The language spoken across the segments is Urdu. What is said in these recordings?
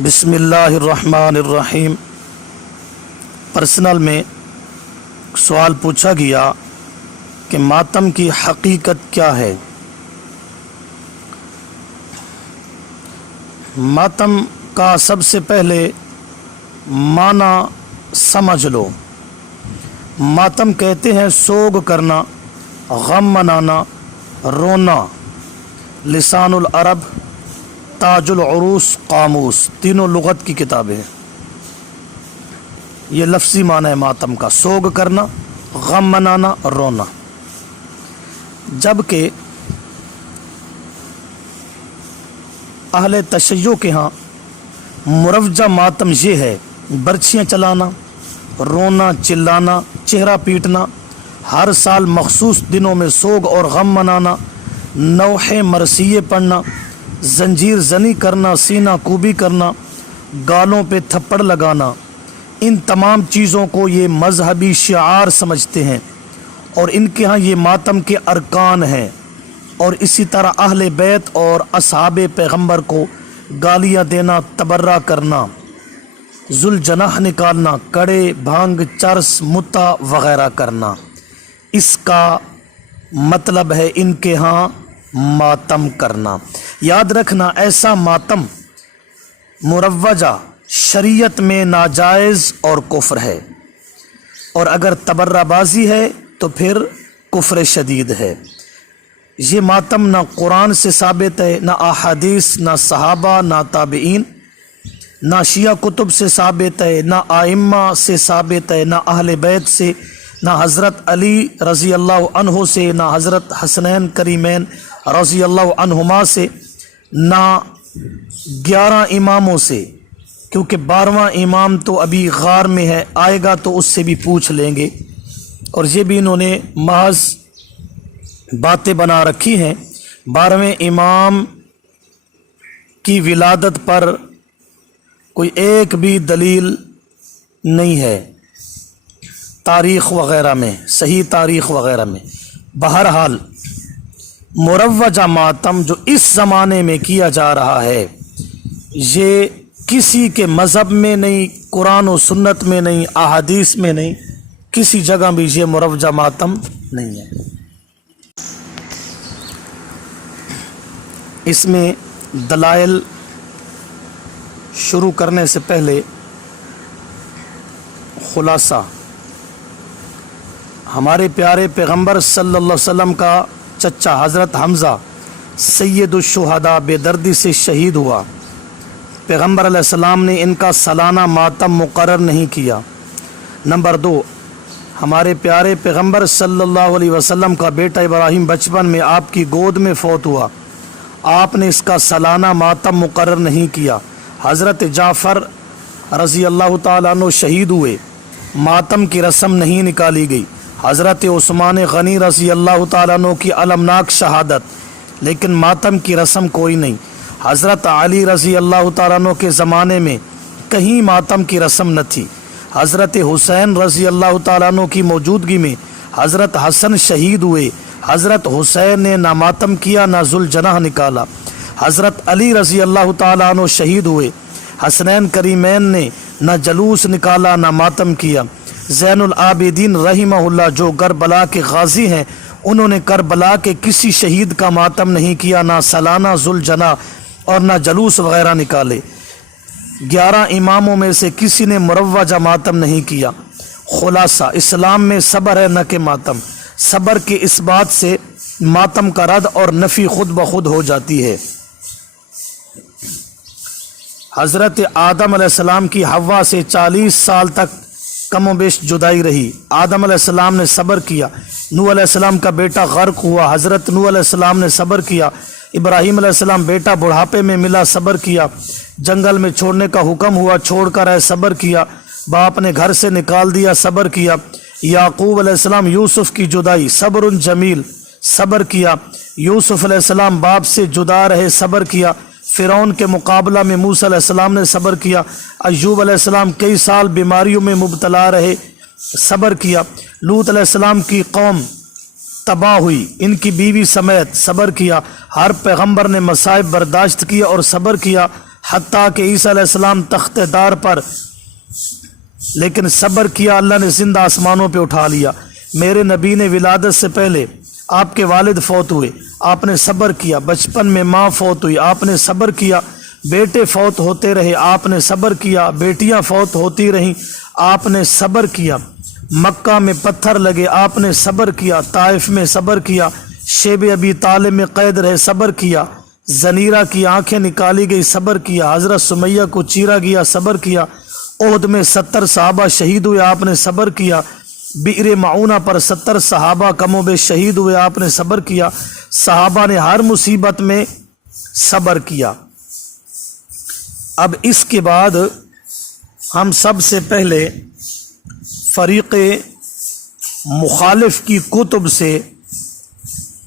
بسم اللہ الرحمن الرحیم۔ پرسنل میں سوال پوچھا گیا کہ ماتم کی حقیقت کیا ہے۔ ماتم کا سب سے پہلے معنی سمجھ لو۔ ماتم کہتے ہیں سوگ کرنا، غم منانا، رونا۔ لسان العرب، تاج العروس، قاموس، تینوں لغت کی کتابیں ہیں۔ یہ لفظی معنی ہے ماتم کا، سوگ کرنا، غم منانا، رونا۔ جبکہ اہل تشیع کے ہاں مروجہ ماتم یہ ہے برچھیاں چلانا، رونا، چلانا، چہرہ پیٹنا، ہر سال مخصوص دنوں میں سوگ اور غم منانا، نوحے مرثیے پڑھنا، زنجیر زنی کرنا، سینہ کوبی کرنا، گالوں پہ تھپڑ لگانا۔ ان تمام چیزوں کو یہ مذہبی شعار سمجھتے ہیں اور ان کے ہاں یہ ماتم کے ارکان ہیں۔ اور اسی طرح اہل بیت اور اصحاب پیغمبر کو گالیاں دینا، تبرہ کرنا، ذوالجناح نکالنا، کڑے، بھانگ، چرس، متا وغیرہ کرنا، اس کا مطلب ہے ان کے ہاں ماتم کرنا۔ یاد رکھنا ایسا ماتم مروجہ شریعت میں ناجائز اور کفر ہے، اور اگر تبرہ بازی ہے تو پھر کفر شدید ہے۔ یہ ماتم نہ قرآن سے ثابت ہے، نہ احادیث، نہ صحابہ، نہ تابعین، نہ شیعہ کتب سے ثابت ہے، نہ ائمہ سے ثابت ہے، نہ اہل بیت سے، نہ حضرت علی رضی اللہ عنہ سے، نہ حضرت حسنین کریمین رضی اللہ عنہما سے، نہ 11 اماموں سے، کیونکہ 12واں امام تو ابھی غار میں ہے، آئے گا تو اس سے بھی پوچھ لیں گے، اور یہ بھی انہوں نے محض باتیں بنا رکھی ہیں۔ 12ویں امام کی ولادت پر کوئی ایک بھی دلیل نہیں ہے تاریخ وغیرہ میں، صحیح تاریخ وغیرہ میں۔ بہرحال مروجہ ماتم جو اس زمانے میں کیا جا رہا ہے، یہ کسی کے مذہب میں نہیں، قرآن و سنت میں نہیں، احادیث میں نہیں، کسی جگہ بھی یہ مروجہ ماتم نہیں ہے۔ اس میں دلائل شروع کرنے سے پہلے خلاصہ، ہمارے پیارے پیغمبر صلی اللہ علیہ وسلم کا چچا حضرت حمزہ سید الشہداء بے دردی سے شہید ہوا۔ پیغمبر علیہ السلام نے ان کا سالانہ ماتم مقرر نہیں کیا۔ نمبر 2، ہمارے پیارے پیغمبر صلی اللہ علیہ وسلم کا بیٹا ابراہیم بچپن میں آپ کی گود میں فوت ہوا، آپ نے اس کا سالانہ ماتم مقرر نہیں کیا۔ حضرت جعفر رضی اللہ تعالیٰ عنہ شہید ہوئے، ماتم کی رسم نہیں نکالی گئی۔ حضرت عثمان غنی رضی اللہ تعالیٰ عنہ کی المناک شہادت، لیکن ماتم کی رسم کوئی نہیں۔ حضرت علی رضی اللہ تعالیٰ عنہ کے زمانے میں کہیں ماتم کی رسم نہ تھی۔ حضرت حسین رضی اللہ تعالیٰ عنہ کی موجودگی میں حضرت حسن شہید ہوئے، حضرت حسین نے نہ ماتم کیا نہ ذوالجناح نکالا۔ حضرت علی رضی اللہ تعالیٰ عنہ شہید ہوئے، حسنین کریمین نے نہ جلوس نکالا نہ ماتم کیا۔ زین العابدین رحمہ اللہ جو کربلا کے غازی ہیں، انہوں نے کربلا کے کسی شہید کا ماتم نہیں کیا، نہ سالانہ ذوالجناح اور نہ جلوس وغیرہ نکالے۔ 11 اماموں میں سے کسی نے مروجہ ماتم نہیں کیا۔ خلاصہ، اسلام میں صبر ہے نہ کہ ماتم۔ صبر کے اس بات سے ماتم کا رد اور نفی خود بخود ہو جاتی ہے۔ حضرت آدم علیہ السلام کی حوا سے 40 سال تک کم و بیش جدائی رہی، آدم علیہ السلام نے صبر کیا۔ نوح علیہ السلام کا بیٹا غرق ہوا، حضرت نوح علیہ السلام نے صبر کیا۔ ابراہیم علیہ السلام بیٹا بڑھاپے میں ملا، صبر کیا۔ جنگل میں چھوڑنے کا حکم ہوا، چھوڑ کر آئے، صبر کیا۔ باپ نے گھر سے نکال دیا، صبر کیا۔ یعقوب علیہ السلام یوسف کی جدائی، صبر جمیل، صبر کیا۔ یوسف علیہ السلام باپ سے جدا رہے، صبر کیا۔ فرعون کے مقابلہ میں موسیٰ علیہ السلام نے صبر کیا۔ ایوب علیہ السلام کئی سال بیماریوں میں مبتلا رہے، صبر کیا۔ لوط علیہ السلام کی قوم تباہ ہوئی، ان کی بیوی سمیت، صبر کیا۔ ہر پیغمبر نے مصائب برداشت کیا اور صبر کیا، حتیٰ کہ عیسیٰ علیہ السلام تخت دار پر، لیکن صبر کیا، اللہ نے زندہ آسمانوں پہ اٹھا لیا۔ میرے نبی نے ولادت سے پہلے آپ کے والد فوت ہوئے، آپ نے صبر کیا۔ بچپن میں ماں فوت ہوئی، آپ نے صبر کیا۔ بیٹے فوت ہوتے رہے، آپ نے صبر کیا۔ بیٹیاں فوت ہوتی رہیں، آپ نے صبر کیا۔ مکہ میں پتھر لگے، آپ نے صبر کیا۔ طائف میں صبر کیا۔ شیب ابی طالب میں قید رہے، صبر کیا۔ زنیرہ کی آنکھیں نکالی گئی، صبر کیا۔ حضرت سمیہ کو چیرا گیا، صبر کیا۔ احد میں 70 صحابہ شہید ہوئے، آپ نے صبر کیا۔ بئر معونہ پر 70 صحابہ کم و بیش شہید ہوئے، آپ نے صبر کیا۔ صحابہ نے ہر مصیبت میں صبر کیا۔ اب اس کے بعد ہم سب سے پہلے فریق مخالف کی کتب سے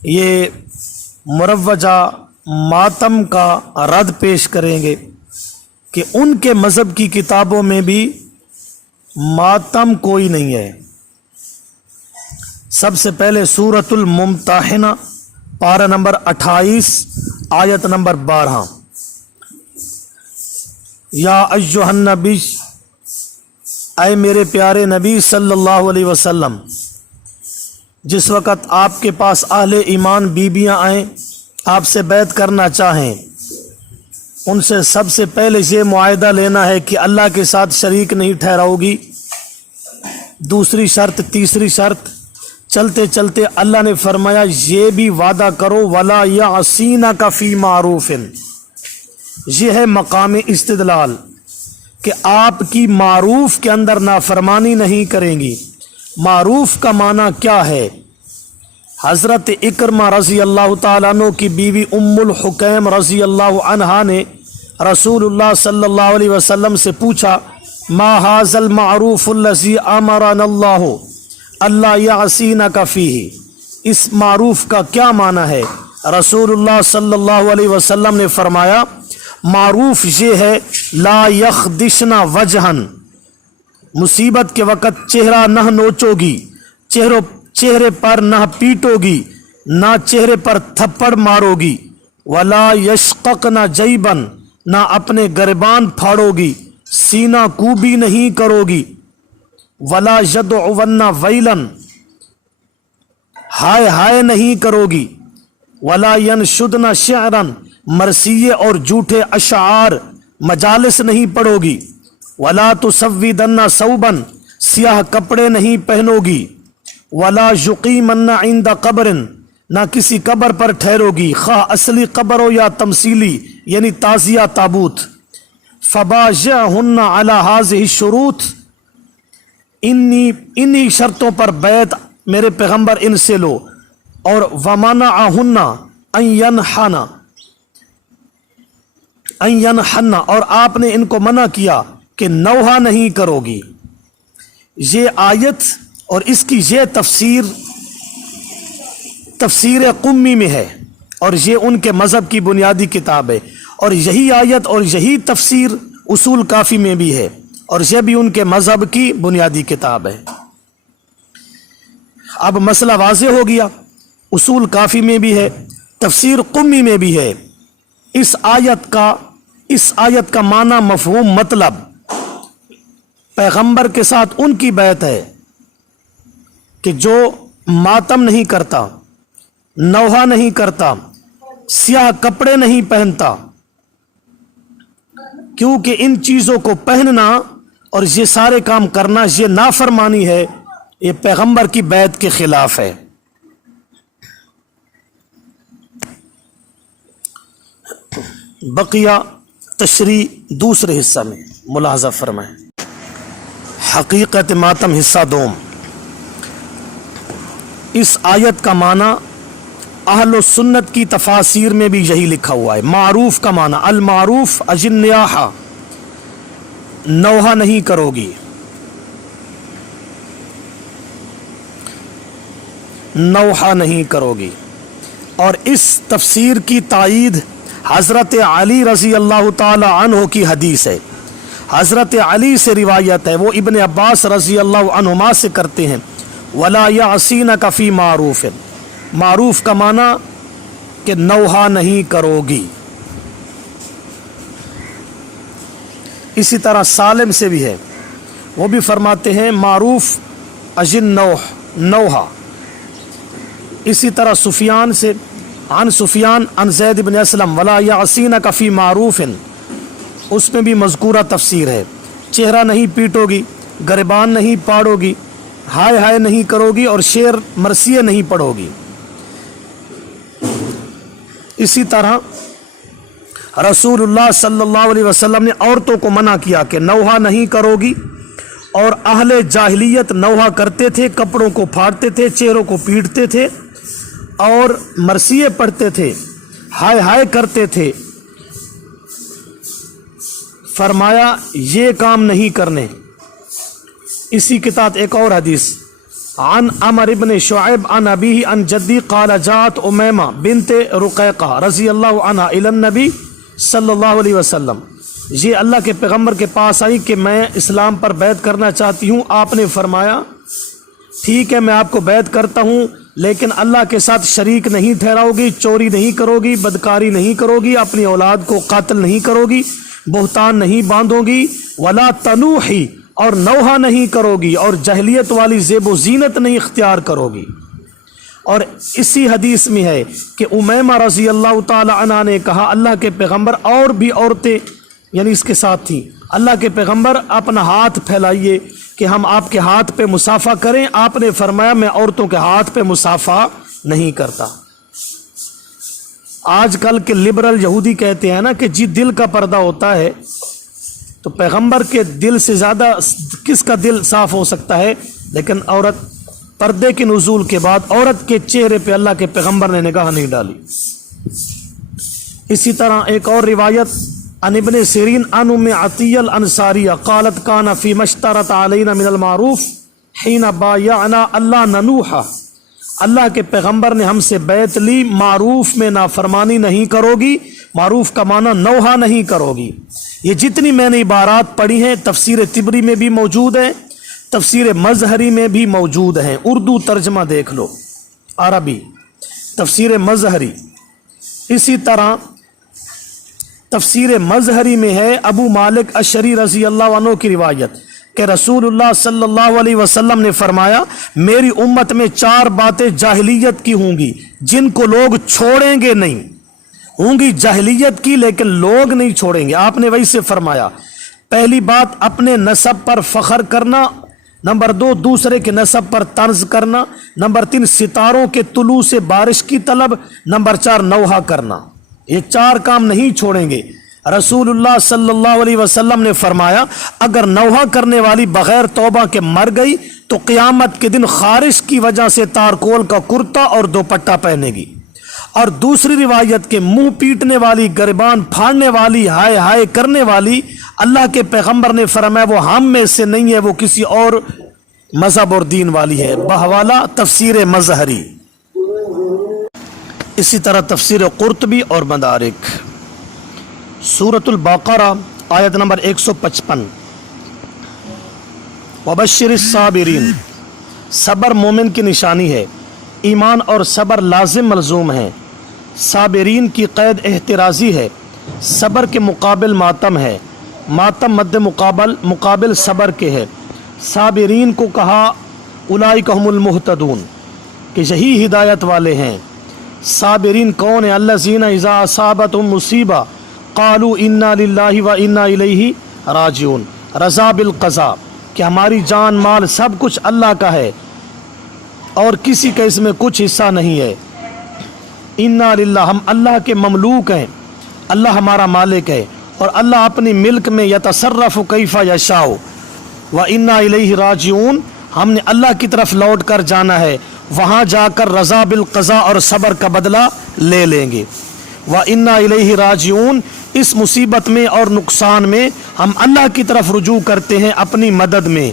یہ مروجہ ماتم کا رد پیش کریں گے کہ ان کے مذہب کی کتابوں میں بھی ماتم کوئی نہیں ہے۔ سب سے پہلے سورۃ الممتحنہ پارہ نمبر 28 آیت نمبر 12، یا ایھا النبی، اے میرے پیارے نبی صلی اللہ علیہ وسلم، جس وقت آپ کے پاس اہل ایمان بیویاں آئیں، آپ سے بیعت کرنا چاہیں، ان سے سب سے پہلے یہ معاہدہ لینا ہے کہ اللہ کے ساتھ شریک نہیں ٹھہراؤ گی۔ دوسری شرط، تیسری شرط، چلتے چلتے اللہ نے فرمایا یہ بھی وعدہ کرو وَلَا يَعْصِينَكَ فِي مَعْرُوفٍ۔ یہ ہے مقام استدلال کہ آپ کی معروف کے اندر نافرمانی نہیں کریں گی۔ معروف کا معنی کیا ہے؟ حضرت اکرمہ رضی اللہ تعالیٰ عنہ کی بیوی ام الحکیم رضی اللہ عنہا نے رسول اللہ صلی اللہ علیہ وسلم سے پوچھا، ما ھذا المعروف الذی امرنا اللہ اللہ یعصینک فیہ، اس معروف کا کیا معنی ہے؟ رسول اللہ صلی اللہ علیہ وسلم نے فرمایا معروف یہ ہے لا یخدشن وجہن، مصیبت کے وقت چہرہ نہ نوچو گی، چہرے پر نہ پیٹو گی، نہ چہرے پر تھپڑ مارو گی، ولا یشققن جیبن، نہ اپنے گریبان پھاڑو گی، سینہ کوبی نہیں کرو گی، ولا یدعون ویلن، ہائے ہائے نہیں کرو گی، ولا ینشدن شعرا، مرثیے اور جھوٹے اشعار مجالس نہیں پڑھو گی، ولا تسودن ثوبا، سیاہ کپڑے نہیں پہنو گی، ولا یقیمن عند قبر، نہ کسی قبر پر ٹھہرو گی، خواہ اصلی قبر ہو یا تمثیلی یعنی تعزیہ تابوت۔ فبايعهن على هذه الشروط، انہی شرطوں پر بیعت میرے پیغمبر ان سے لو۔ اور ومنعهن ان ينحن، اور آپ نے ان کو منع کیا کہ نوحہ نہیں کرو گی۔ یہ آیت اور اس کی یہ تفسیر قمی میں ہے، اور یہ ان کے مذہب کی بنیادی کتاب ہے، اور یہی آیت اور یہی تفسیر اصول کافی میں بھی ہے، اور یہ بھی ان کے مذہب کی بنیادی کتاب ہے۔ اب مسئلہ واضح ہو گیا، اصول کافی میں بھی ہے، تفسیر قمی میں بھی ہے۔ اس آیت کا معنی، مفہوم، مطلب پیغمبر کے ساتھ ان کی بیعت ہے کہ جو ماتم نہیں کرتا، نوحہ نہیں کرتا، سیاہ کپڑے نہیں پہنتا، کیونکہ ان چیزوں کو پہننا اور یہ سارے کام کرنا یہ نافرمانی ہے، یہ پیغمبر کی بیعت کے خلاف ہے۔ بقیہ تشریح دوسرے حصہ میں ملاحظہ فرمائیں۔ حقیقت ماتم حصہ دوم۔ اس آیت کا معنی اہل سنت کی تفاسیر میں بھی یہی لکھا ہوا ہے۔ معروف کا معنی، المعروف اجنیاحہ، نوحہ نہیں کرو گی، نوحہ نہیں کرو گی۔ اور اس تفسیر کی تائید حضرت علی رضی اللہ تعالی عنہ کی حدیث ہے۔ حضرت علی سے روایت ہے، وہ ابن عباس رضی اللہ عنہما سے کرتے ہیں، وَلَا يَعْصِينَكَ فِي مَعْرُوفٍ، معروف کا معنی کہ نوحہ نہیں کرو گی۔ اسی طرح سالم سے بھی ہے، وہ بھی فرماتے ہیں معروف اجن نوحہ۔ اسی طرح سفیان سے، عن سفیان عن زید بن اسلم ولا یعصینک فی معروف، اس میں بھی مذکورہ تفسیر ہے، چہرہ نہیں پیٹو گی، گریبان نہیں پاڑو گی، ہائے ہائے نہیں کرو گی، اور شعر مرثیہ نہیں پڑھو گی۔ اسی طرح رسول اللہ صلی اللہ علیہ وسلم نے عورتوں کو منع کیا کہ نوحہ نہیں کرو گی، اور اہل جاہلیت نوحہ کرتے تھے، کپڑوں کو پھاڑتے تھے، چہروں کو پیٹتے تھے اور مرثیے پڑھتے تھے، ہائے ہائے کرتے تھے۔ فرمایا یہ کام نہیں کرنے۔ اسی کے ساتھ ایک اور حدیث، عن عمر ابن شعیب عن ابیہ عن جدی قال جاءت امیمہ بنت رقیقہ رضی اللہ عنہا الی النبی صلی اللہ علیہ وسلم، یہ اللہ کے پیغمبر کے پاس آئی کہ میں اسلام پر بیعت کرنا چاہتی ہوں۔ آپ نے فرمایا ٹھیک ہے میں آپ کو بیعت کرتا ہوں، لیکن اللہ کے ساتھ شریک نہیں ٹھہراؤ گی، چوری نہیں کرو گی، بدکاری نہیں کرو گی، اپنی اولاد کو قاتل نہیں کرو گی، بہتان نہیں باندھو گی، ولا تنوحی، اور نوحہ نہیں کرو گی، اور جہلیت والی زیب و زینت نہیں اختیار کرو گی۔ اور اسی حدیث میں ہے کہ امیمہ رضی اللہ تعالی عنہ نے کہا اللہ کے پیغمبر، اور بھی عورتیں یعنی اس کے ساتھ تھیں، اللہ کے پیغمبر اپنا ہاتھ پھیلائیے کہ ہم آپ کے ہاتھ پہ مصافہ کریں۔ آپ نے فرمایا میں عورتوں کے ہاتھ پہ مصافہ نہیں کرتا۔ آج کل کے لبرل یہودی کہتے ہیں نا کہ جی دل کا پردہ ہوتا ہے، تو پیغمبر کے دل سے زیادہ کس کا دل صاف ہو سکتا ہے؟ لیکن عورت پردے کے نزول کے بعد عورت کے چہرے پہ اللہ کے پیغمبر نے نگاہ نہیں ڈالی۔ اسی طرح ایک اور روایت عن ابن سیرین عن ام عطیہ الانصاریہ قالت کان فی مشترط علینا من المعروف حین بایعنا اللہ ننوحہ، اللہ کے پیغمبر نے ہم سے بیعت لی معروف میں نافرمانی نہیں کرو گی، معروف کا معنی نوحہ نہیں کرو گی۔ یہ جتنی میں نے عبارات پڑھی ہیں تفسیر طبری میں بھی موجود ہیں، تفسیر مظہری میں بھی موجود ہیں، اردو ترجمہ دیکھ لو، عربی تفسیر مظہری۔ اسی طرح تفسیر مظہری میں ہے ابو مالک اشعری رضی اللہ عنہ کی روایت کہ رسول اللہ صلی اللہ علیہ وسلم نے فرمایا میری امت میں 4 باتیں جاہلیت کی ہوں گی جن کو لوگ چھوڑیں گے نہیں، ہوں گی جاہلیت کی لیکن لوگ نہیں چھوڑیں گے۔ آپ نے ویسے فرمایا پہلی بات اپنے نسب پر فخر کرنا، نمبر 2 دوسرے کے نسب پر طنز کرنا، نمبر 3 ستاروں کے طلوع سے بارش کی طلب، نمبر 4 نوحہ کرنا۔ یہ 4 کام نہیں چھوڑیں گے۔ رسول اللہ صلی اللہ علیہ وسلم نے فرمایا اگر نوحہ کرنے والی بغیر توبہ کے مر گئی تو قیامت کے دن خارش کی وجہ سے تارکول کا کرتا اور دوپٹہ پہنے گی۔ اور دوسری روایت کے منہ پیٹنے والی، گریبان پھاڑنے والی، ہائے ہائے کرنے والی، اللہ کے پیغمبر نے فرمایا وہ ہم میں سے نہیں ہے، وہ کسی اور مذہب اور دین والی ہے۔ بحوالہ تفسیر مظہری۔ اسی طرح تفسیر قرطبی اور مدارک، سورۃ البقرہ آیت نمبر 155، وبشر الصابرین، صبر مومن کی نشانی ہے، ایمان اور صبر لازم ملزوم ہیں۔ صابرین کی قید احترازی ہے، صبر کے مقابل ماتم ہے، ماتم مد مقابل صبر کے ہے۔ صابرین کو کہا اولئک هم المہتدون کہ یہی ہدایت والے ہیں۔ صابرین کون ہیں؟ الذین اذا اصابتهم مصیبہ قالوا انا للہ و انا الیہ راجعون، رضا بالقضاء کہ ہماری جان مال سب کچھ اللہ کا ہے اور کسی کا اس میں کچھ حصہ نہیں ہے۔ انا للہ، ہم اللہ کے مملوک ہیں، اللہ ہمارا مالک ہے، اور اللہ اپنی ملک میں یتصرف کیف یشاء و انا الیہ راجعون، ہم نے اللہ کی طرف لوٹ کر جانا ہے، وہاں جا کر رضا بالقضاء اور صبر کا بدلہ لے لیں گے۔ وَإِنَّا إِلَيْهِ راجعون، اس مصیبت میں اور نقصان میں ہم اللہ کی طرف رجوع کرتے ہیں، اپنی مدد میں،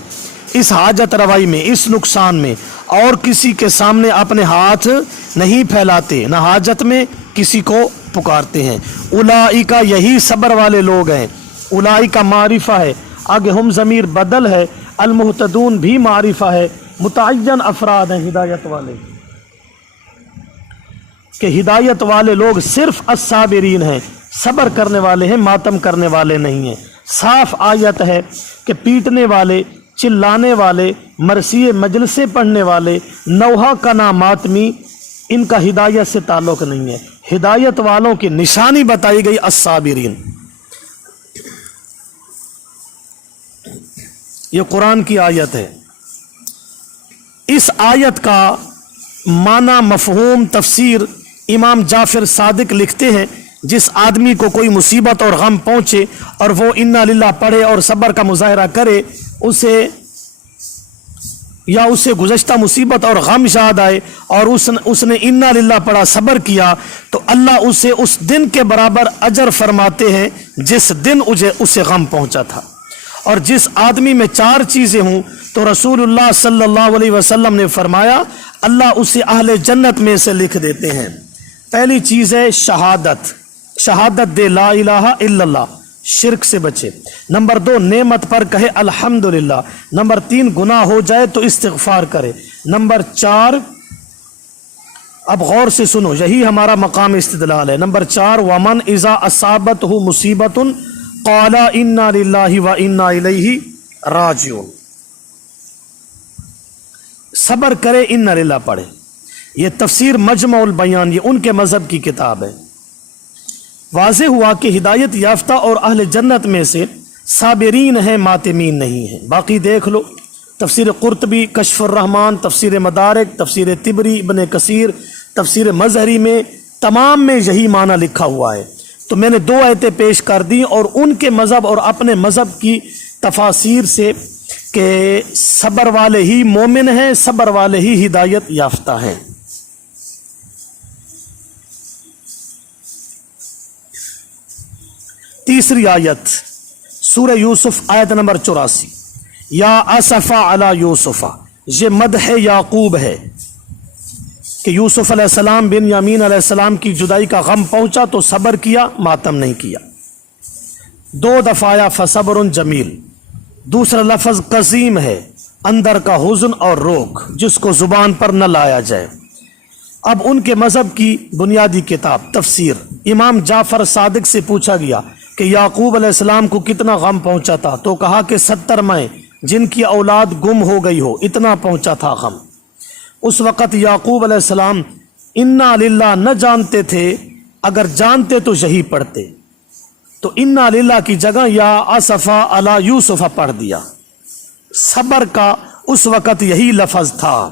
اس حاجت روائی میں، اس نقصان میں، اور کسی کے سامنے اپنے ہاتھ نہیں پھیلاتے، نہ حاجت میں کسی کو پکارتے ہیں۔ اولئک، یہی صبر والے لوگ ہیں۔ اولئک معرفہ ہے، آگے ہم ضمیر بدل ہے، المہتدون بھی معرفہ ہے، متعین افراد ہیں ہدایت والے، کہ ہدایت والے لوگ صرف الصابرین ہیں، صبر کرنے والے ہیں، ماتم کرنے والے نہیں ہیں۔ صاف آیت ہے کہ پیٹنے والے، چلانے والے، مرثی مجلسیں پڑھنے والے، نوحہ کا ناماتمی، ان کا ہدایت سے تعلق نہیں ہے۔ ہدایت والوں کی نشانی بتائی گئی الصابرین۔ یہ قرآن کی آیت ہے۔ اس آیت کا معنی، مفہوم، تفسیر امام جعفر صادق لکھتے ہیں جس آدمی کو کوئی مصیبت اور غم پہنچے اور وہ انا للہ پڑھے اور صبر کا مظاہرہ کرے، اسے گزشتہ مصیبت اور غم یاد آئے اور اس نے انا للہ پڑھا، صبر کیا، تو اللہ اسے اس دن کے برابر اجر فرماتے ہیں جس دن اسے غم پہنچا تھا۔ اور جس آدمی میں 4 چیزیں ہوں تو رسول اللہ صلی اللہ علیہ وسلم نے فرمایا اللہ اسے اہل جنت میں سے لکھ دیتے ہیں۔ پہلی چیز ہے شہادت دے لا الہ الا اللہ، شرک سے بچے۔ نمبر 2 نعمت پر کہے الحمدللہ۔ نمبر 3 گناہ ہو جائے تو استغفار کرے۔ نمبر 4، اب غور سے سنو، یہی ہمارا مقام استدلال ہے۔ نمبر 4 ومن اذا اصابتہ مصیبت قال انا للہ و انا الیہ راجعون، صبر کرے، انا للہ پڑھے۔ یہ تفسیر مجمع البیان، یہ ان کے مذہب کی کتاب ہے۔ واضح ہوا کہ ہدایت یافتہ اور اہل جنت میں سے صابرین ہیں، ماتمین نہیں ہیں۔ باقی دیکھ لو، تفسیر قرطبی، کشف الرحمن، تفسیر مدارک، تفسیر طبری، ابن کثیر، تفسیر مظہری میں تمام میں یہی معنی لکھا ہوا ہے۔ تو میں نے 2 آیتیں پیش کر دی اور ان کے مذہب اور اپنے مذہب کی تفاسیر سے کہ صبر والے ہی مومن ہیں، صبر والے ہی ہدایت یافتہ ہیں۔ تیسری آیت سورہ یوسف آیت نمبر 84، یا اسفا علی یوسف، یہ مدح یعقوب ہے کہ یوسف علیہ السلام بن یامین علیہ السلام کی جدائی کا غم پہنچا تو صبر کیا، ماتم نہیں کیا۔ 2 دفعہ آیا فصبر جمیل۔ دوسرا لفظ قزیم ہے، اندر کا حزن اور روک جس کو زبان پر نہ لایا جائے۔ اب ان کے مذہب کی بنیادی کتاب تفسیر، امام جعفر صادق سے پوچھا گیا کہ یعقوب علیہ السلام کو کتنا غم پہنچا تھا، تو کہا کہ 70 مائیں جن کی اولاد گم ہو گئی ہو، اتنا پہنچا تھا غم۔ اس وقت یعقوب علیہ السلام انا للہ نہ جانتے تھے، اگر جانتے تو یہی پڑھتے، تو انا للہ کی جگہ یا اسفا علی یوسف پڑھ دیا۔ صبر کا اس وقت یہی لفظ تھا،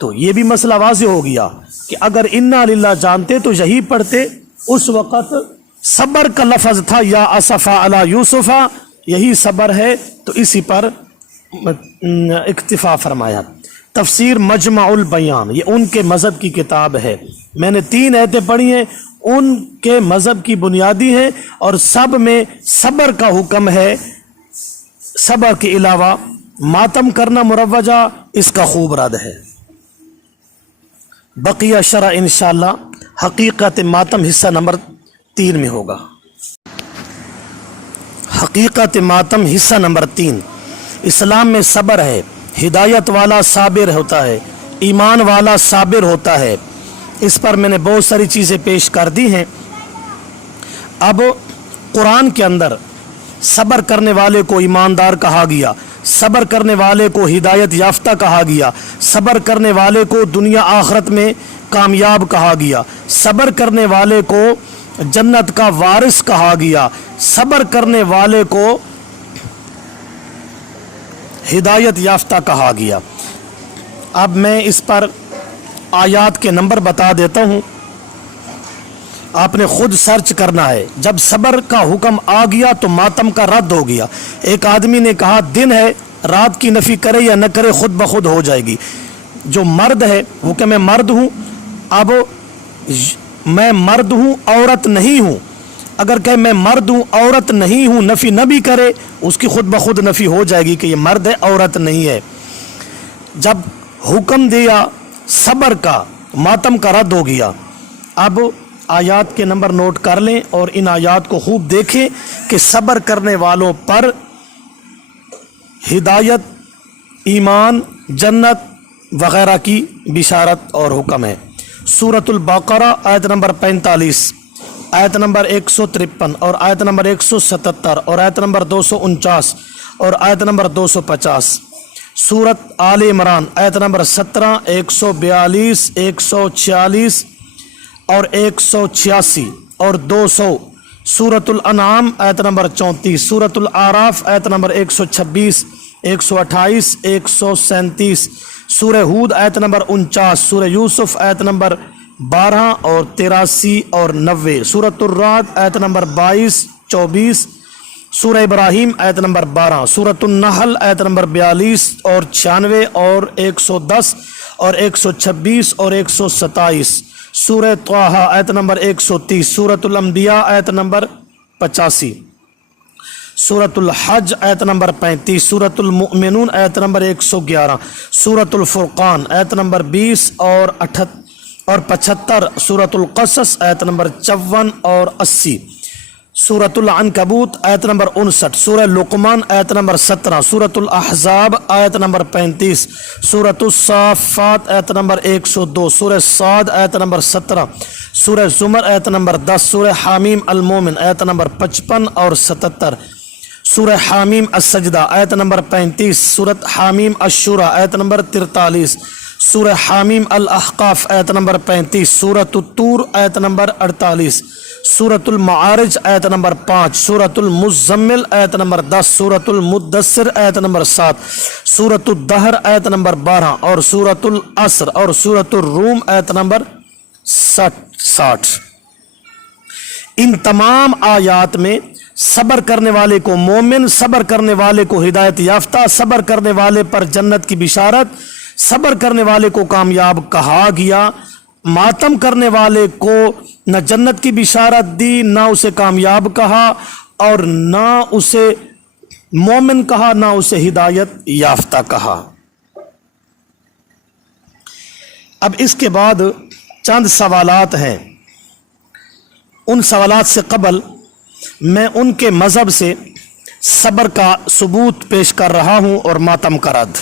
تو یہ بھی مسئلہ واضح ہو گیا کہ اگر انا للہ جانتے تو یہی پڑھتے، اس وقت صبر کا لفظ تھا یا اسفا علی یوسف، یہی صبر ہے، تو اسی پر اکتفا فرمایا۔ تفسیر مجمع البیان، یہ ان کے مذہب کی کتاب ہے۔ میں نے 3 آیتیں پڑھی ہیں، ان کے مذہب کی بنیادی ہیں اور سب میں صبر کا حکم ہے۔ صبر کے علاوہ ماتم کرنا مروجہ، اس کا خوب رد ہے۔ بقیہ شرح انشاءاللہ حقیقت ماتم حصہ نمبر 3 میں ہوگا۔ حقیقت ماتم حصہ نمبر 3۔ اسلام میں صبر ہے، ہدایت والا صابر ہوتا ہے، ایمان والا صابر ہوتا ہے۔ اس پر میں نے بہت ساری چیزیں پیش کر دی ہیں۔ اب قرآن کے اندر صبر کرنے والے کو ایماندار کہا گیا، صبر کرنے والے کو ہدایت یافتہ کہا گیا، صبر کرنے والے کو دنیا آخرت میں کامیاب کہا گیا، صبر کرنے والے کو جنت کا وارث کہا گیا، صبر کرنے والے کو ہدایت یافتہ کہا گیا۔ اب میں اس پر آیات کے نمبر بتا دیتا ہوں، آپ نے خود سرچ کرنا ہے۔ جب صبر کا حکم آ گیا تو ماتم کا رد ہو گیا۔ ایک آدمی نے کہا دن ہے، رات کی نفی کرے یا نہ کرے خود بخود ہو جائے گی۔ جو مرد ہے وہ کہ میں مرد ہوں، اب میں مرد ہوں عورت نہیں ہوں، اگر کہ میں مرد ہوں عورت نہیں ہوں نفی نہ بھی کرے، اس کی خود بخود نفی ہو جائے گی کہ یہ مرد ہے عورت نہیں ہے۔ جب حکم دیا صبر کا، ماتم کا رد ہو گیا۔ اب آیات کے نمبر نوٹ کر لیں اور ان آیات کو خوب دیکھیں کہ صبر کرنے والوں پر ہدایت، ایمان، جنت وغیرہ کی بشارت اور حکم ہے۔ سورۃ البقرہ آیت نمبر 45، آیت نمبر 153 اور آیت نمبر 177 اور آیت نمبر 249 اور آیت نمبر 250۔ سورت آل عمران آیت نمبر 17، 142، 146 اور 186 اور 200۔ سورت الانعام آیت نمبر 34، سورت الاعراف آیت نمبر 126، 128، 137۔ سورہ ہود آیت نمبر 49، سورہ یوسف آیت نمبر 12 اور 83 اور 90۔ سورت الرعد آیت نمبر 22، 24۔ سورہ ابراہیم آیت نمبر 12۔ سورت النحل آیت نمبر 42 اور 96 اور 110 اور 126 اور 127۔ سورہ طٰہٰ آیت نمبر 130۔ سورت الانبیاء آیت نمبر 85۔ سورت الحج آیت نمبر 35۔ سورت المؤمنون آیت نمبر 111۔ سورت الفرقان آیت نمبر 20 اور 75۔ سورت القصص آیت نمبر 54 اور 80۔ سورت العنکبوت آیت نمبر 59۔ سورہ لقمان آیت نمبر 17۔ سورت الاحزاب آیت نمبر 35۔ سورت الصافات آیت نمبر 102۔ سورہ صاد آیت نمبر 17۔ سورہ زمر آیت نمبر 10۔ سورہ حامیم المومن آیت نمبر 55 اور 77۔ سورہ حامیم السجدہ آیت نمبر 35۔ سورت حامیم الشورى آیت نمبر 43۔ سورہ حامیم الاحقاف آیت نمبر 35۔ سورت الطور آیت نمبر 48۔ سورت المعارج آیت نمبر 5۔ سورت المزمل آیت نمبر 10۔ سورت المدثر آیت نمبر 7۔ سورت الدہر آیت نمبر 12 اور سورت العصر اور سورت الروم آیت نمبر 60۔ ان تمام آیات میں صبر کرنے والے کو مومن، صبر کرنے والے کو ہدایت یافتہ، صبر کرنے والے پر جنت کی بشارت، صبر کرنے والے کو کامیاب کہا گیا۔ ماتم کرنے والے کو نہ جنت کی بشارت دی، نہ اسے کامیاب کہا اور نہ اسے مومن کہا، نہ اسے ہدایت یافتہ کہا۔ اب اس کے بعد چند سوالات ہیں۔ ان سوالات سے قبل میں ان کے مذہب سے صبر کا ثبوت پیش کر رہا ہوں اور ماتم کا رد۔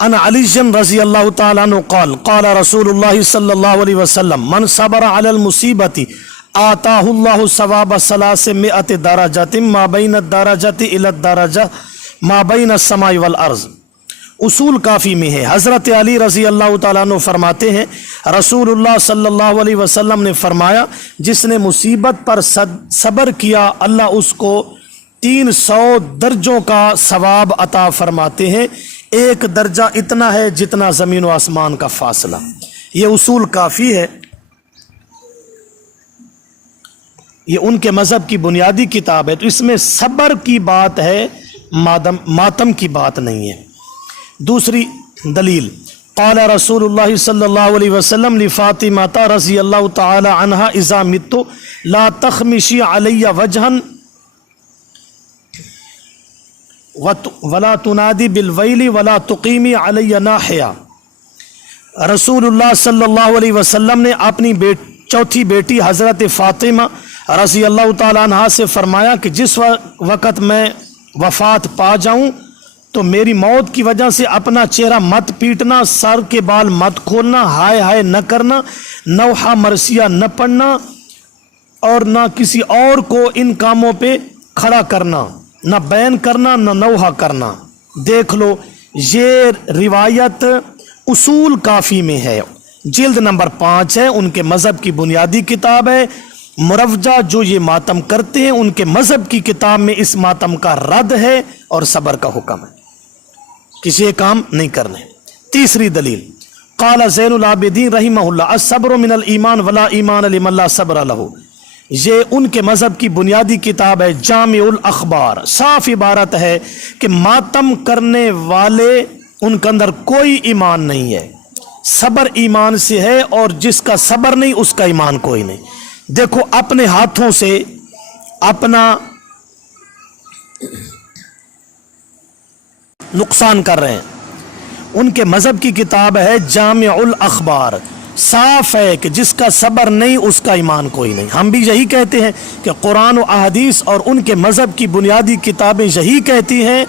ان علی رضی اللہ تعالیٰ عنہ قال قال رسول اللہ صلی اللہ علیہ وسلم من صبر علی المصیبت آتاہ اللہ ثواب 300 درجۃ ما بین الدرجۃ الی الدرجہ ما بین السماء والارض۔ اصول کافی میں ہے، حضرت علی رضی اللہ تعالیٰ عنہ فرماتے ہیں رسول اللہ صلی اللہ علیہ وسلم نے فرمایا جس نے مصیبت پر صبر کیا اللہ اس کو 300 درجوں کا ثواب عطا فرماتے ہیں۔ ایک درجہ اتنا ہے جتنا زمین و آسمان کا فاصلہ۔ یہ اصول کافی ہے، یہ ان کے مذہب کی بنیادی کتاب ہے، تو اس میں صبر کی بات ہے، ماتم کی بات نہیں ہے۔ دوسری دلیل قال رسول اللہ صلی اللہ علیہ وسلم لفاطمہ رضی اللہ تعالی عنہا اذا مت لا تخمشی علی وجہا ولا تنادی بالویل ولا تقیمی علی ناحیہ۔ رسول اللہ صلی اللہ علیہ وسلم نے اپنی چوتھی بیٹی حضرت فاطمہ رضی اللہ تعالی عنہا سے فرمایا کہ جس وقت میں وفات پا جاؤں تو میری موت کی وجہ سے اپنا چہرہ مت پیٹنا، سر کے بال مت کھولنا، ہائے ہائے نہ کرنا، نوحہ مرثیہ نہ پڑھنا اور نہ کسی اور کو ان کاموں پہ کھڑا کرنا، نہ بین کرنا، نہ نوحہ کرنا۔ دیکھ لو یہ روایت اصول کافی میں ہے، جلد نمبر 5 ہے، ان کے مذہب کی بنیادی کتاب ہے۔ مروجہ جو یہ ماتم کرتے ہیں ان کے مذہب کی کتاب میں اس ماتم کا رد ہے اور صبر کا حکم ہے، کسی کام نہیں کرنے۔ تیسری دلیل قال زین العابدین رحمہ اللہ الصبر من الایمان ولا ایمان لمن لا صبر لہ۔ یہ ان کے مذہب کی بنیادی کتاب ہے، جامع الاخبار۔ صاف عبارت ہے کہ ماتم کرنے والے ان کے اندر کوئی ایمان نہیں ہے، صبر ایمان سے ہے، اور جس کا صبر نہیں اس کا ایمان کوئی نہیں۔ دیکھو اپنے ہاتھوں سے اپنا نقصان کر رہے ہیں۔ ان کے مذہب کی کتاب ہے جامع الاخبار، صاف ہے کہ جس کا صبر نہیں اس کا ایمان کوئی نہیں۔ ہم بھی یہی کہتے ہیں کہ قرآن و احادیث اور ان کے مذہب کی بنیادی کتابیں یہی کہتی ہیں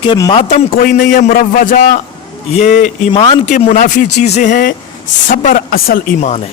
کہ ماتم کوئی نہیں ہے مروجہ، یہ ایمان کے منافی چیزیں ہیں، صبر اصل ایمان ہے۔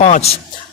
5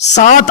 7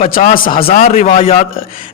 50,000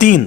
3।